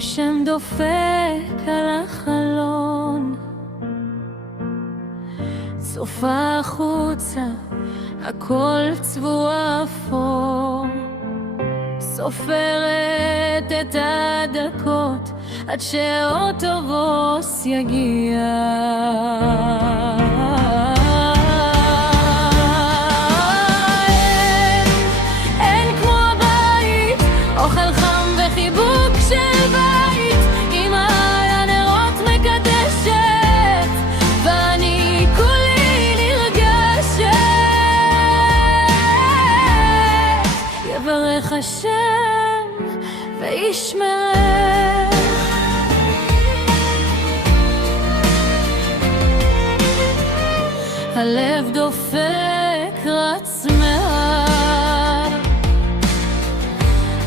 גשם דופק על החלון, צופה החוצה, הכל צבוע אפור, סופרת את הדקות עד שהאוטובוס יגיע. אין כמו הבית, אוכל חם וחיבוק של בית, אמא על הנרות מקדשת ואני כולי נרגשת. יברך השם וישמרך, הלב דופק רץ מהר,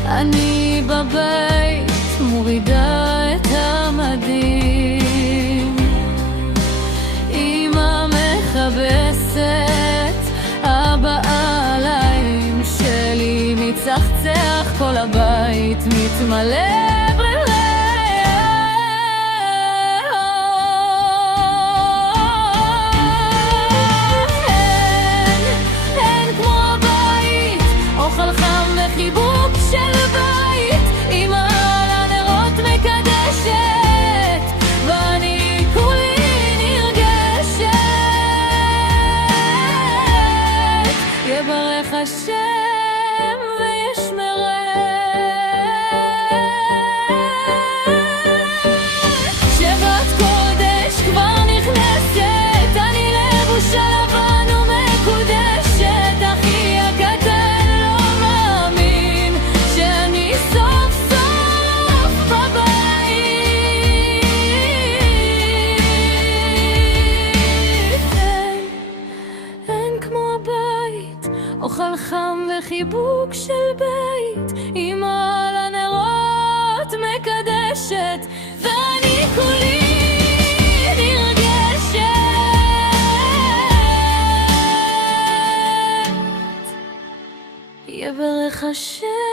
אני בבית מורידה את המדים, אמא מכבסת, אבא על העין שלי מצחצח, כל הבית מתמלא חיבוק של בית, אמא על הנרות מקדשת ואני כולי נרגשת. יברך השם וישמרך, שבת קודש כבר נכנסת, אני לבושה לבן ומקודשת, אחי הקטן אוכל חם וחיבוק של בית, אמא על הנרות מקדשת ואני כולי נרגשת. יברך השם